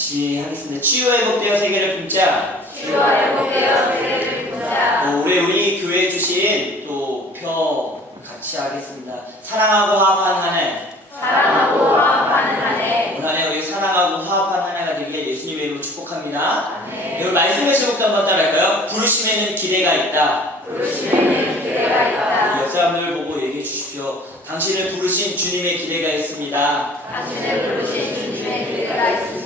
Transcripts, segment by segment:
같이 하겠습니다. 치유와 회복되어 세계를 품자. 치유와 회복되어 세계를 품자. 올해 우리 교회에 주신 또 표 같이 하겠습니다. 사랑하고 화합한 한 해. 사랑하고 화합하는 한 해. 올 한 해 우리 사랑하고 화합한 한 해가 되길 예수님의 이름으로 축복합니다. 아멘. 여러분 말씀의 제목도 한번 따라할까요? 부르심에는 기대가 있다. 부르심에는 기대가 있다. 옆 사람들 보고 얘기해 주십시오. 당신을 부르신 주님의 기대가 있습니다. 당신을 부르신 주님의 기대가 있습니다.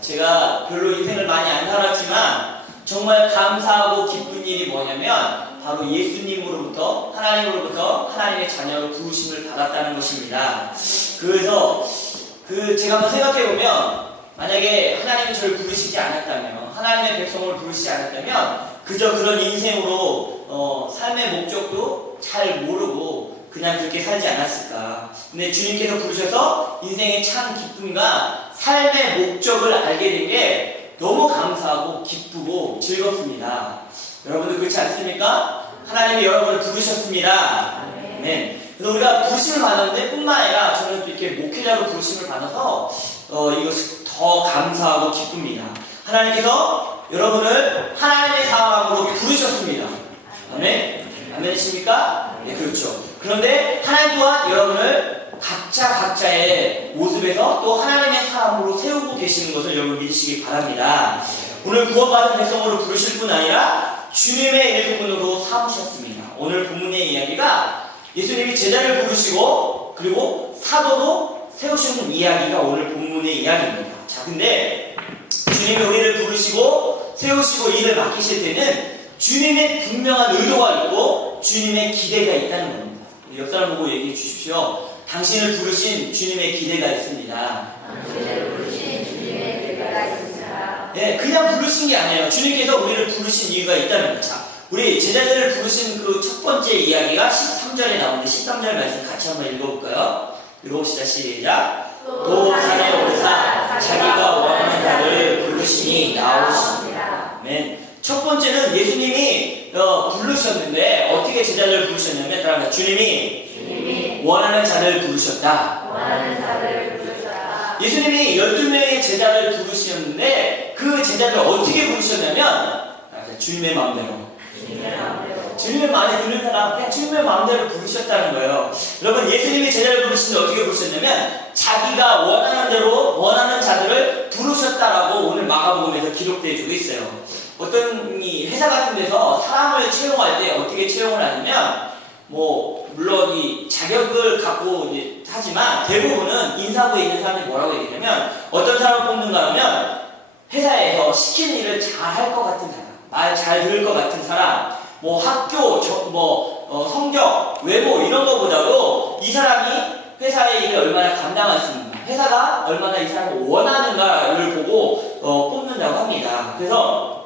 제가 별로 인생을 많이 안 살았지만 정말 감사하고 기쁜 일이 뭐냐면 바로 예수님으로부터 하나님의 자녀로 부르심을 받았다는 것입니다. 그래서 제가 한번 생각해보면 만약에 하나님이 저를 부르시지 않았다면, 하나님의 백성을 부르시지 않았다면 그저 그런 인생으로 삶의 목적도 잘 모르고 그냥 그렇게 살지 않았을까. 근데 주님께서 부르셔서 인생의 참 기쁨과 삶의 목적을 알게 된 게 너무 감사하고 기쁘고 즐겁습니다. 여러분들 그렇지 않습니까? 하나님이 여러분을 부르셨습니다. 네. 그래서 우리가 부르심을 받았는데 뿐만 아니라 저는 또 이렇게 목회자로 부르심을 받아서 이것이 더 감사하고 기쁩니다. 하나님께서 여러분을 하나님의 사람으로 부르셨습니다. 아멘? 아멘이십니까? 네, 그렇죠. 그런데 하나님 또한 여러분을 각자의 모습에서 또 하나님의 사람으로 세우고 계시는 것을 여러분 믿으시기 바랍니다. 오늘 구원받은 백성으로 부르실 뿐 아니라 주님의 일꾼으로 삼으셨습니다. 오늘 본문의 이야기가 예수님이 제자를 부르시고 그리고 사도도 세우시는 이야기가 오늘 본문의 이야기입니다. 자, 근데 주님이 우리를 부르시고 세우시고 일을 맡기실 때는 주님의 분명한 의도가 있고 주님의 기대가 있다는 겁니다. 옆 사람 보고 얘기해 주십시오. 당신을 부르신 주님의 기대가 있습니다. 당신을 부르신 주님의 기대가 있습니다. 네, 그냥 부르신 게 아니에요. 주님께서 우리를 부르신 이유가 있다는 거죠. 우리 제자들을 부르신 그 첫 번째 이야기가 13절에 나오는데 13절 말씀 같이 한번 읽어볼까요? 읽어봅시다. 시작. 또 산에 오르사 자기가 원하는 자를 부르시니 나오십니다. 아멘. 첫 번째는 예수님이 부르셨는데 어떻게 제자들을 부르셨냐면 따라합니다. 주님이 원하는 자를 부르셨다. 원하는 자를 부르셨다. 예수님이 12명의 제자를 부르셨는데 그 제자를 어떻게 부르셨냐면 주님의 마음대로. 주님의 마음에 드는 사람 그냥 주님의 마음대로 부르셨다는 거예요. 여러분 예수님이 제자를 부르시는데 어떻게 부르셨냐면 자기가 원하는 대로 원하는 자들을 부르셨다라고 오늘 마가복음에서 기록되어 주고 있어요. 어떤 이 회사 같은 데서 사람을 채용할 때 어떻게 채용을 하냐면 물론 이 자격을 갖고 이제 하지만 대부분은 인사부에 있는 사람들이 뭐라고 얘기하냐면 어떤 사람을 뽑는가 하면 회사에서 시키는 일을 잘 할 것 같은 사람, 말 잘 들을 것 같은 사람, 학교, 성적, 외모 이런 것보다도 이 사람이 회사의 일을 얼마나 감당할 수 있는가, 회사가 얼마나 이 사람을 원하는가를 보고 뽑는다고 합니다. 그래서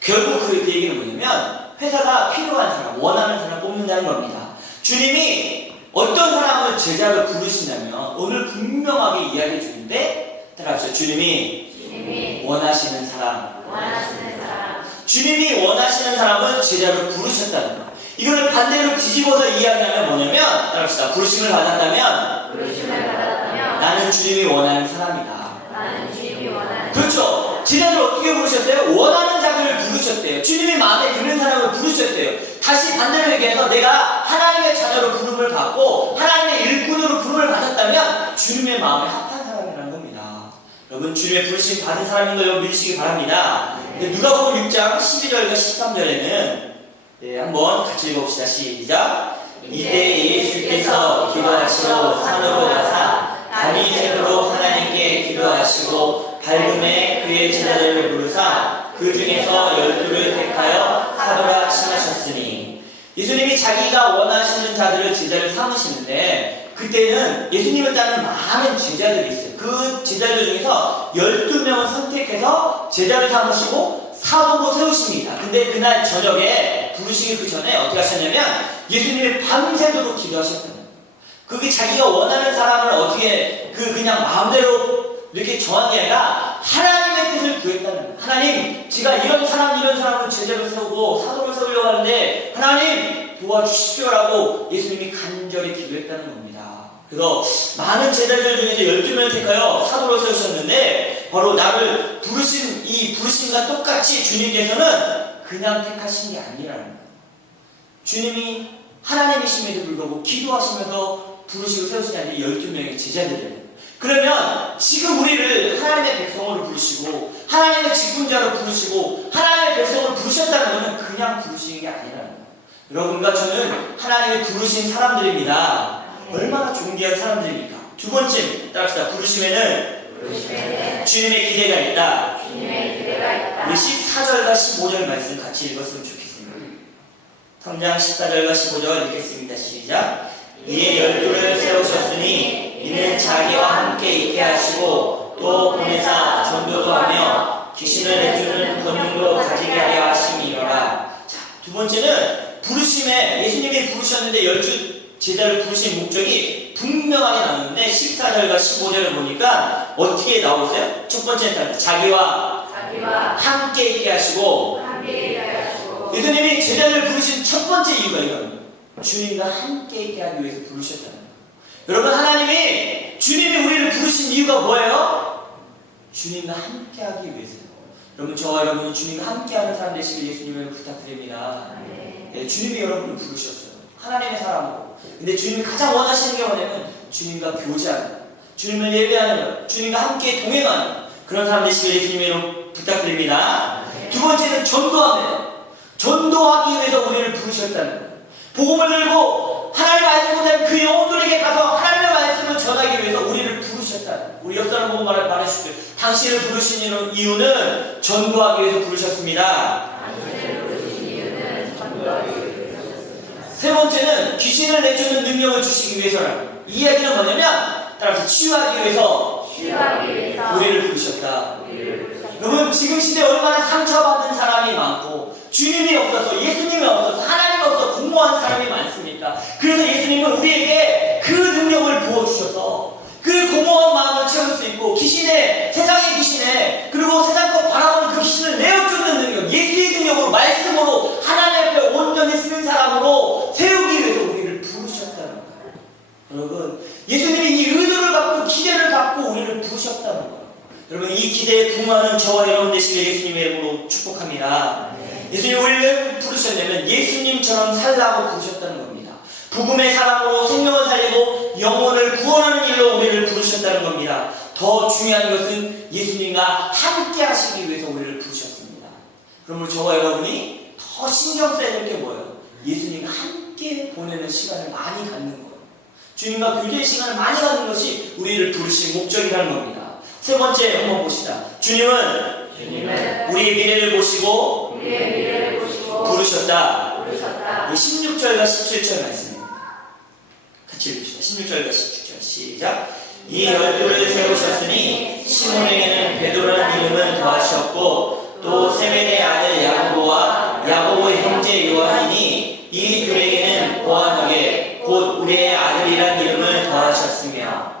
결국 그 얘기는 뭐냐면 회사가 필요한 사람, 원하는 사람을 뽑는다는 겁니다. 주님이 어떤 사람을 제자로 부르시냐면 오늘 분명하게 이야기해 주는데 따라합시다. 주님이 원하시는 사람. 주님이 원하시는 사람을 제자로 부르셨다는 거. 이거를 반대로 뒤집어서 이야기하면 뭐냐면 따라합시다. 부르심을 받았다면 나는 주님이 원하는 사람이다. 그렇죠. 제자를 어떻게 부르셨대요? 원하는 자들을 부르셨대요. 주님이 마음에 드는 사람을 부르셨대요. 다시 반대로 얘기해서 내가 하나님의 자녀로 부름을 받고 하나님의 일꾼으로 부름을 받았다면 주님의 마음에 합한 사람이라는 겁니다. 여러분 주님의 부르심 받은 사람인 걸 믿으시기 바랍니다. 누가복음 6장 12절과 13절에는 한번 같이 읽어봅시다. 시작. 이때 예수께서 기도하시러 산으로 가사 담이새로 하나님께 기도하시고 밝음에 그의 제자들을 부르사 그 중에서 12를 택하여 사도라 칭하셨으니 예수님이 자기가 원하시는 자들을 제자를 삼으시는데 그때는 예수님을 따르는 많은 제자들이 있어요. 그 제자들 중에서 12명을 선택해서 제자를 삼으시고 사도로 세우십니다. 근데 그날 저녁에 부르시기 그 전에 어떻게 하셨냐면 예수님이 밤새도록 기도하셨거든요. 그게 자기가 원하는 사람을 어떻게 그냥 마음대로 이렇게 정한 게 아니라 하나님의 뜻을 구했다는 거예요. 하나님, 제가 이런 사람을 제자로 세우고 사도로 세우려고 하는데 하나님 도와주십시오라고 예수님이 간절히 기도했다는 겁니다. 그래서 많은 제자들 중에서 12명을 택하여 사도로 세우셨는데 바로 나를 부르신 이 부르심과 똑같이 주님께서는 그냥 택하신 게 아니라는 거예요. 주님이 하나님이심에도 불구하고 기도하시면서 부르시고 세우신 게 아니라 12명의 제자들이에요. 그러면 지금 우리를 하나님의 백성으로 부르시고 하나님의 직분자로 부르시고 하나님의 백성으로 부르셨다는 것은 그냥 부르시는 게 아니라는 거예요. 여러분과 저는 하나님의 부르신 사람들입니다. 얼마나 존귀한 사람들입니까? 두 번째, 따라합시다. 부르심에는 주님의 기대가 있다. 우리 14절과 15절 말씀 같이 읽었으면 좋겠습니다. 3장 14절과 15절 읽겠습니다. 시작. 이에 12를 세우셨으니 이는 자기와 함께 있게 하시고 또 보내사 전도도 하며 귀신을 내주는 권능도 가지게 하려 하심이로라. 자, 두 번째는 부르심에 예수님이 부르셨는데 12 제자를 부르신 목적이 분명하게 나오는데 14절과 15절을 보니까 어떻게 나오세요? 첫 번째는 자기와 함께 있게 하시고 예수님이 제자를 부르신 첫 번째 이유가 이겁니다. 주님과 함께 있게 하기 위해서 부르셨다는 거예요. 여러분, 하나님이 주님이 우리를 부르신 이유가 뭐예요? 주님과 함께 하기 위해서요. 여러분, 저와 여러분이 주님과 함께하는 사람 되시길 예수님을 부탁드립니다. 네, 주님이 여러분을 부르셨어요. 하나님의 사람으로. 근데 주님이 가장 원하시는 게 뭐냐면 주님과 교제하는, 주님을 예배하는 것, 주님과 함께 동행하는 그런 사람 되시길 예수님으로 부탁드립니다. 두 번째는 전도하는, 전도하기 위해서 우리를 부르셨다는 거예요. 복음을 들고 하나님 알지 못하는 그 영혼들에게 가서 하나님의 말씀을 전하기 위해서 우리를 부르셨다는 거예요. 우리 옆 사람 보고 말해주십시오. 당신을 부르신 이유는 전도하기 위해서 부르셨습니다. 세 번째는 귀신을 내쫓는 능력을 주시기 위해서라는 이 이야기는 뭐냐면 따라서 치유하기 위해서 우리를 부르셨다. 여러분, 지금 시대에 얼마나 상처받은 사람이 많고 주님이 없어서 예수님이 없어서 하나님이 없어서 공모한 사람이 많습니까? 그래서 예수님은 우리에게 그 능력을 부어주셔서 그 공허한 마음을 채울 수 있고 귀신의, 세상의 귀신에, 그리고 세상 것 바라보는 그 귀신을 내어쫓는 능력, 예수의 능력으로, 말씀으로 하나님 앞에 온전히 쓰는 사람으로 세우기 위해서 우리를 부르셨다는 거예요. 여러분, 예수님이 이 의도를 갖고 기대를 갖고 우리를 부르셨다는 거예요. 여러분, 이 기대에 부응하는 저와 여러분 되시길 예수님의 이름으로 축복합니다. 예수님이 우리를 부르셨냐면 예수님처럼 살라고 부르셨다는 겁니다. 복음의 사람으로 생명을 살리고 영혼을 구원하는 일로 우리를 부르셨다는 겁니다. 더 중요한 것은 예수님과 함께 하시기 위해서 우리를 부르셨습니다. 그러므로 저와 여러분이 더 신경 써야 될 게 뭐예요? 예수님과 함께 보내는 시간을 많이 갖는 거예요. 주님과 교제의 시간을 많이 갖는 것이 우리를 부르신 목적이라는 겁니다. 세 번째 한번 봅시다. 주님은 우리의 미래를 보시고 부르셨다. 16절과 17절 말씀입니다. 같이 읽읍시다. 16절과 17절 시작. 이 12를 세우셨으니 시몬에게는 베드로라는 이름을 더하셨고 또 세베대의 아들 야고보와 야고보의 형제 요한이니 이 둘에게는 보아너게 곧 우리의 아들이라는 이름을 더하셨으며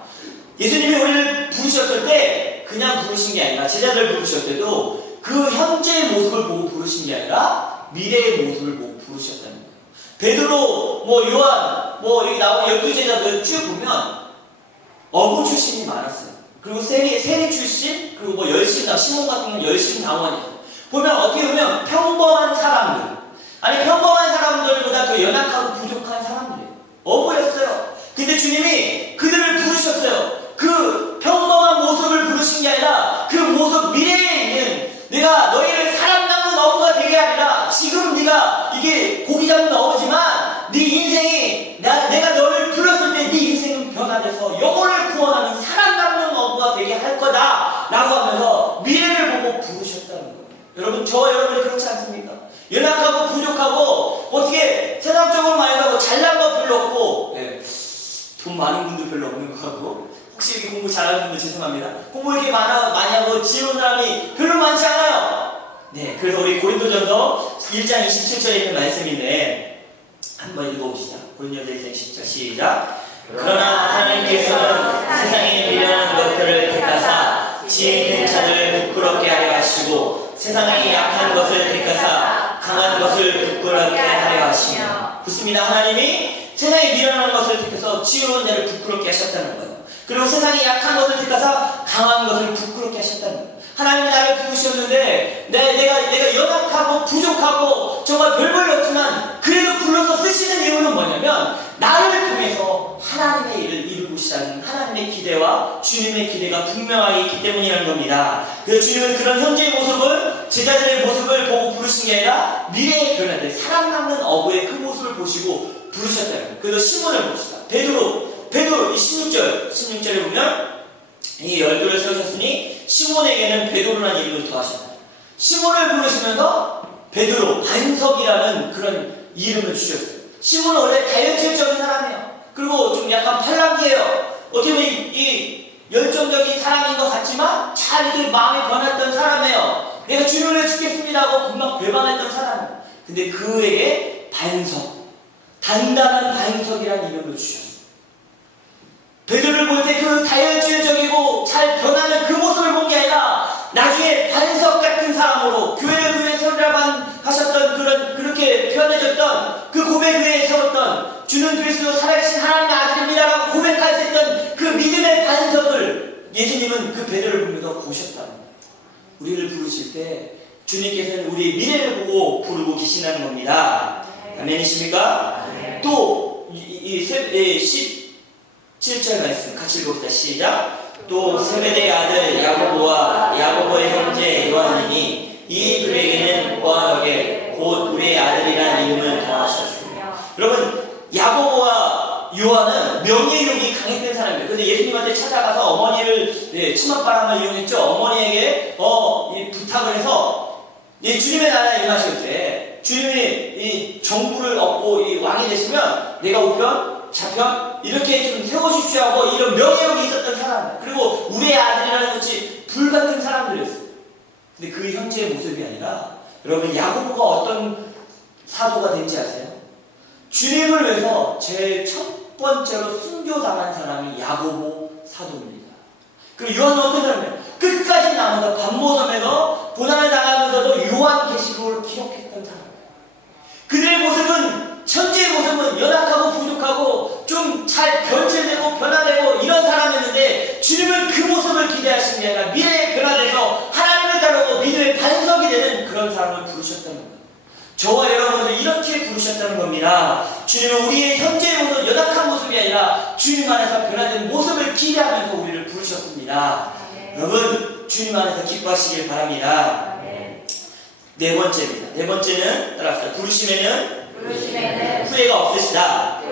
예수님이 우리를 부르셨을 때 그냥 부르신 게 아니라 제자들 부르셨을 때도 그 현재의 모습을 보고 부르신 게 아니라 미래의 모습을 보고 부르셨다는 거예요. 베드로, 요한, 여기 나온 12제자들 쭉 보면 어부 출신이 많았어요. 그리고 세리 출신, 그리고 열심, 시몬 같은 경우는 열심 당원이에요. 보면 어떻게 보면 평범한 사람들, 아니 평범한 사람들보다 더 연약하고 부족한 사람들이에요. 어부였어요. 근데 주님이 그들을 부르셨어요. 그 평범한 모습을 부르신 게 아니라 그 모습 미래에 있는 내가 너희를 사람 잡는 어부가 되게 아니라 지금 네가 이게 고기 잡는 어부지만 네 인생이 내가 너를 불렀을 때 네 인생은 변화돼서 영혼을 구원하는 사람 잡는 어부가 되게 할 거다 라고 하면서 미래를 보고 부르셨다는 거예요. 여러분, 저와 여러분이 그렇지 않습니까? 연약하고 부족하고 어떻게 세상적으로 많이 가고 잘난 거 별로 없고 돈 많은 분도 별로 없는 것 같고 혹시 여기 공부 잘하는 분들 죄송합니다. 공부 이렇게 많이 하고 지혜로운 사람이 별로 많지 않아요. 네, 그래서 우리 고린도전서 1장 27절에 있는 말씀인데 한번 읽어봅시다. 고린도전서 1장 27절 시작. 그러나 하나님께서는 세상에 미련한 것들을 택하사 지혜 있는 자를 부끄럽게 하려 하시고 세상에 약한 것을 택하사 강한 것을 부끄럽게 하려 하시며 그렇습니다. 하나님이 세상에 미련한 것을 택해서 지혜로운 자를 부끄럽게 하셨다는 거예요. 그리고 세상에 약한 것을 택하사 강한 것을 부끄럽게 하셨다는 거예요. 하나님이 나를 부르셨는데 내가 연약하고 부족하고 정말 별 볼일 없지만 그래도 불러서 쓰시는 이유는 뭐냐면 나를 통해서 하나님의 일을 이루고시다는 하나님의 기대와 주님의 기대가 분명하게 있기 때문이라는 겁니다. 그래서 주님은 그런 현재의 모습을 제자들의 모습을 보고 부르신 게 아니라 미래의 변화들 사랑받는 어부의 그 모습을 보시고 부르셨다는 거예요. 그래서 시몬을 봅시다. 베드로 이 16절에 보면 이 열두를 세우셨으니 시몬에게는 베드로라는 이름을 더하셨다. 시몬을 부르시면서 베드로, 반석이라는 그런 이름을 주셨어요. 시몬은 원래 다혈질적인 사람이에요. 그리고 좀 약간 팔랑귀예요. 어떻게 보면 이 열정적인 사람인 것 같지만 잘 이렇게 마음이 변했던 사람이에요. 내가 주님을 위해 죽겠습니다 하고 금방 배반했던 사람이에요. 근데 그에게 반석, 단단한 반석이라는 이름을 주셨어요. 베드로를 볼 때 그 다혈질적이고 잘 변하는 그 모습을 본 게 아니라 나중에 반석 같은 사람으로 교회를 위해 설립하셨던 그렇게 표현해줬던 그 고백 위에 세웠던 주는 그리스도 살아계신 하나님의 아들입니다라고 고백할 수 있던 그 믿음의 반석을 예수님은 그 베드로를 보면서 보셨다는 거예요. 우리를 부르실 때 주님께서는 우리의 미래를 보고 부르고 계신다는 겁니다. 아멘이십니까? 또 7절 말씀 같이 읽어봅시다. 시작. 또 세베대의 아들 야고보와 야고보의 형제 요한이니 이 둘에게는 보아하게 곧 우리의 아들이라는 이름을 더하셨습니다. 여러분 야고보와 요한은 명예욕이 강했던 사람이에요. 그런데 예수님한테 찾아가서 어머니를 치맛바람을 이용했죠. 어머니에게 부탁을 해서 주님의 나라에 임하실 때 주님이 이 정부를 얻고 이 왕이 되시면 내가 우편 좌편 이렇게 좀 세워주십시오 하고 이런 명예욕이 있었던 사람, 그리고 우리의 아들이라는 것이 불같은 사람들이었어요. 근데 그 현재의 모습이 아니라 여러분 야고보가 어떤 사도가 된지 아세요? 주님을 위해서 제일 첫 번째로 순교당한 사람이 야고보 사도입니다. 그리고 요한은 어떤 사람이에요? 끝까지 남아서 반모섬에서 고난을 당하면서도 요한계시록을 기록했던 사람. 그들의 모습은 천지의 모습은 연약하고 부족하고 좀 잘 변질되고 변화되고 이런 사람이었는데 주님은 그 모습을 기대하신 게 아니라 미래에 변화돼서 하나님을 따르고 믿음의 반석이 되는 그런 사람을 부르셨다는 거예요. 저와 여러분을 이렇게 부르셨다는 겁니다. 주님은 우리의 현재의 모습, 연약한 모습이 아니라 주님 안에서 변화된 모습을 기대하면서 우리를 부르셨습니다. 여러분 주님 안에서 기뻐하시길 바랍니다. 네 번째입니다. 네 번째는 따라합시다. 부르심에는 후회가 없으시다.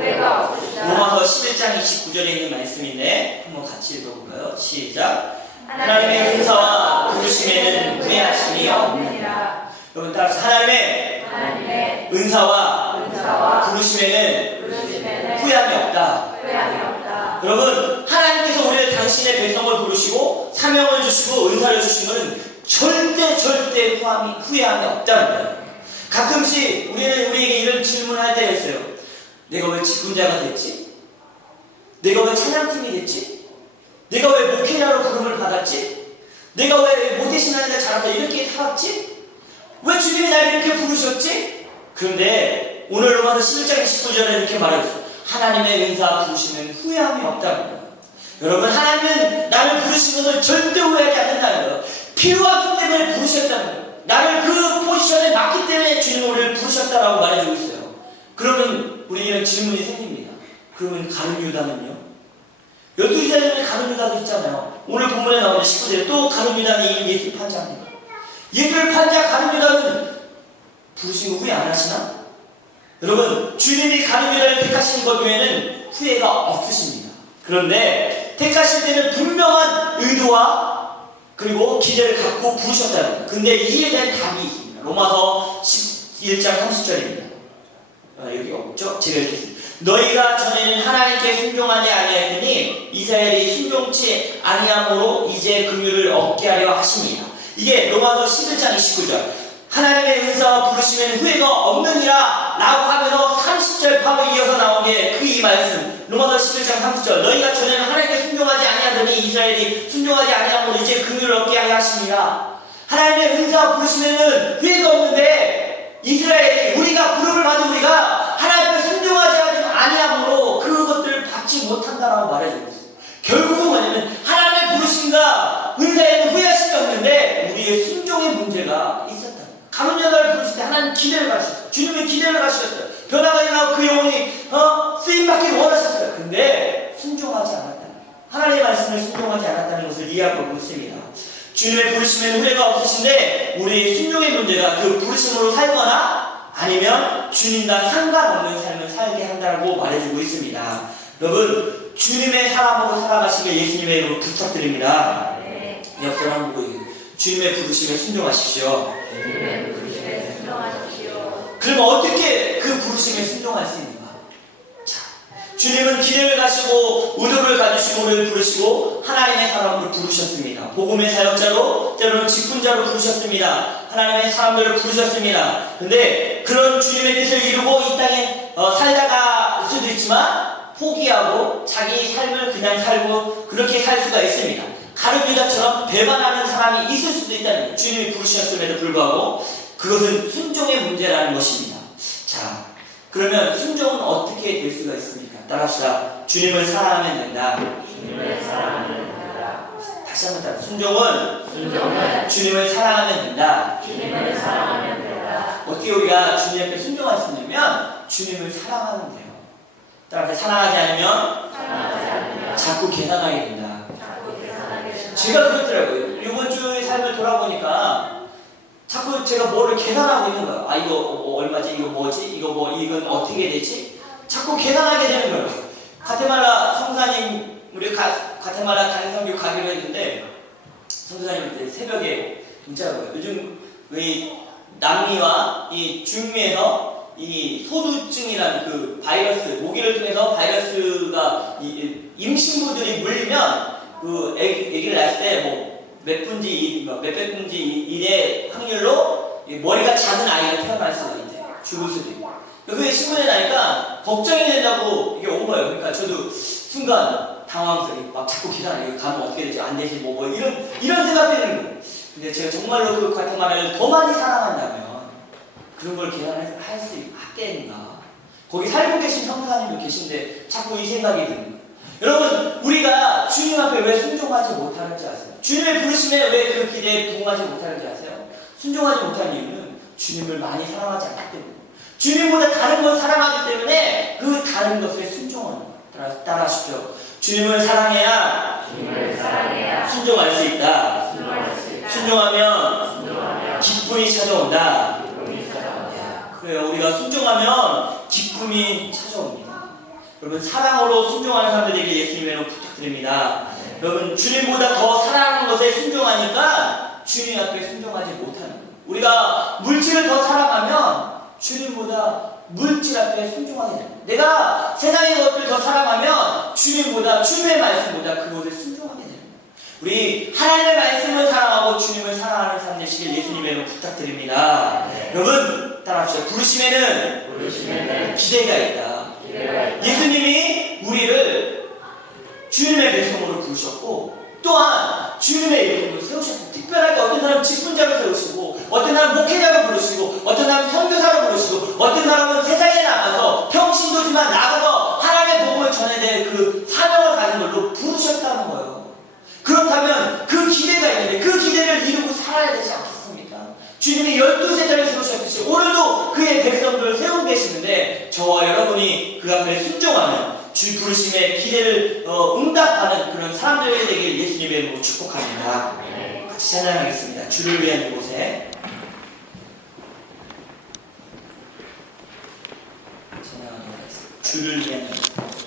로마서 11장 29절에 있는 말씀인데 한번 같이 읽어볼까요? 시작. 하나님의 은사와 부르심에는 후회하심이 없느니라. 여러분 따라서 하나님의 은사와 부르심에는 후회함이 없다. 여러분 하나님께서 우리를 당신의 백성을 부르시고 사명을 주시고 은사를 주신 것은 절대 후회함이 없다는 거예요. 가끔씩 우리에게 이런 질문을 할 때가 있어요. 내가 왜 직분자가 됐지? 내가 왜 찬양팀이 됐지? 내가 왜 목회자로 부름을 받았지? 내가 왜 모태신앙에 자라서 이렇게 살았지? 왜 주님이 나를 이렇게 부르셨지? 그런데 오늘 로마서 11장 19절에 이렇게 말해줬어요. 하나님의 은사 부르시면 후회함이 없다는 거예요. 여러분 하나님은 나를 부르신 것을 절대 후회하지 않는다는 거예요. 필요하기 때문에 부르셨다는 거예요. 나를 그 포지션에 맞기 때문에 주님 우리를 부르셨다라고 말해주고 있어요. 그러면 우리는 질문이 생깁니다. 그러면 가룟 유다는요? 12제자들의 가룟 유다도 있잖아요. 오늘 본문에 나오는 19절에 또 가룟 유다는 예수를 판자합니다. 예수를 판자 가룟 유다는 부르신 거 후회 안 하시나? 여러분 주님이 가룟 유다를 택하신 것 외에는 후회가 없으십니다. 그런데 택하실 때는 분명한 의도와 그리고 기대를 갖고 부르셨다는 거예요. 근데 이에 대한 답이 있습니다. 로마서 11장 30절입니다. 여기 없죠? 제가 읽겠습니다. 너희가 전에는 하나님께 순종하지 아니하였더니 이스라엘이 순종치 아니함으로 이제 긍휼을 얻게 하려 하십니다. 이게 로마서 11장 29절. 하나님의 은사와 부르시면 후회가 없느니라 라고 하면서 30절 바로 이어서 나온 게 그 이 말씀. 로마서 11장 30절. 너희가 전에는 하나님께 순종하지 아니하더니 이스라엘이 순종하지 아니함으로 이제 긍휼을 얻게 하려 하십니다. 하나님의 은사와 부르시면은 후회가 없는데 이스라엘이 우리가 부름을 받은 우리가 하나님께 순종하지 아니함으로 그것들을 받지 못한다라고 말해주고 있어요. 결국은 뭐냐면 하나님의 부르심과 은사에는 후회하심이 없는데 근데 하나님 기대를 가지셨어요. 주님의 기대를 가지셨어요. 변화가 일어나고 그 영혼이 쓰임받기를 원하셨어요. 근데 순종하지 않았다. 하나님의 말씀을 순종하지 않았다는 것을 이해하고 있습니다. 주님의 부르심에는 후회가 없으신데 우리의 순종의 문제가 그 부르심으로 살거나 아니면 주님과 상관없는 삶을 살게 한다고 말해주고 있습니다. 여러분, 주님의 사람으로 살아가시길 예수님의 이름으로 부탁드립니다. 네. 옆 사람 보고 주님의 부르심에 순종하십시오. 주님의 부르심에 순종하십시오. 그러면 어떻게 그 부르심에 순종할 수 있는가? 자, 주님은 기대를 가시고 의도를 가지시고 우리를 부르시고 하나님의 사람으로 부르셨습니다. 복음의 사역자로 때로는 직분자로 부르셨습니다. 하나님의 사람들을 부르셨습니다. 근데 그런 주님의 뜻을 이루고 이 땅에 살다가 수도 있지만 포기하고 자기 삶을 그냥 살고 그렇게 살 수가 있습니다. 가룟 유다처럼 배반하는 사람이 있을 수도 있다는 거예요. 주님이 부르셨음에도 불구하고 그것은 순종의 문제라는 것입니다. 자, 그러면 순종은 어떻게 될 수가 있습니까? 따라합시다. 주님을 사랑하면 된다. 주님을 사랑하면 된다. 다시 한번 따라. 순종은 주님을 사랑하면 된다. 주님을 사랑하면 된다. 어떻게 우리가 주님 앞에 순종할 수 있냐면 주님을 사랑하면 돼요. 따라서 사랑하지 않으면 자꾸 계산하게 된다. 제가 그렇더라고요. 이번 주의 삶을 돌아보니까 자꾸 제가 뭐를 계산하고 있는 거예요. 아, 이거 얼마지? 이거 뭐지? 이건 어떻게 되지? 자꾸 계산하게 되는 거예요. 가테말라 성사님, 우리 가테말라 단성교 가기로 했는데 성사님한테 새벽에 문자가 와요. 요즘 이 남미와 이 중미에서 이 소두증이라는 그 바이러스, 모기를 통해서 바이러스가 임신부들이 물리면 그 아기를 낳았을 때 뭐 몇 분지 몇백 분지 1의 확률로 머리가 작은 아이가 태어날 수가 있대요. 죽을 수도 있고. 그게 신문에 나니까 걱정이 된다고 이게 온 거예요. 그러니까 저도 순간 당황스럽게 막 자꾸 기다려. 이거 가면 어떻게 되지? 안 되지? 뭐 이런 생각이 드는 거예요. 근데 제가 정말로 그 같은 말을 더 많이 사랑한다면 그런 걸 계산해서 할 수 있겠는가? 거기 살고 계신 성사님도 계신데 자꾸 이 생각이 드는 거예요. 여러분, 우리가 주님 앞에 왜 순종하지 못하는지 아세요? 주님의 부르심에 왜 그 기대에 부응하지 못하는지 아세요? 순종하지 못하는 이유는 주님을 많이 사랑하지 않기 때문에, 주님보다 다른 걸 사랑하기 때문에 그 다른 것에 순종하는 거예요. 따라하십시오. 주님을 사랑해야 순종할 수 있다. 순종하면 기쁨이 찾아온다. 그래요. 우리가 순종하면 기쁨이 찾아옵니다. 여러분, 사랑으로 순종하는 사람들에게 예수님의 이름 부탁드립니다. 여러분, 주님보다 더 사랑하는 것에 순종하니까 주님 앞에 순종하지 못하는 거예요. 우리가 물질을 더 사랑하면 주님보다 물질 앞에 순종하게 됩니다. 내가 세상의 것들을 더 사랑하면 주님의 말씀보다 그것에 순종하게 됩니다. 우리 하나님의 말씀을 사랑하고 주님을 사랑하는 사람 되시길 예수님의 이름 부탁드립니다. 여러분, 따라합시다. 부르심에는 기대가 있다. 예수님이 우리를 주님의 백성으로 부르셨고 또한 주님의 이름으로 세우셨어요. 특별하게 어떤 사람은 직분자로 세우시고 어떤 사람은 목회자로 부르시고 어떤 사람은 선교사로 부르시고 어떤 사람은 세상에 나가서 평신도지만 나가서 하나님의 복음을 전해야 될 그 사명을 가진 걸로 부르셨다는 거예요. 그렇다면 그 기대가 있는데 그 기대를 이루고 살아야 되지 않겠습니까? 주님이 12세자를 세우셨듯이 오늘도 그의 백성들을 세우고 계시는데 저와 여러분이 그 앞에 순종하는 주 부르심의 기대를 응답하는 그런 사람들에게 되길 예수님의 이름으로 축복합니다. 같이 찬양하겠습니다. 주를 위한 이곳에 찬양하겠습니다. 주를 위한 이곳에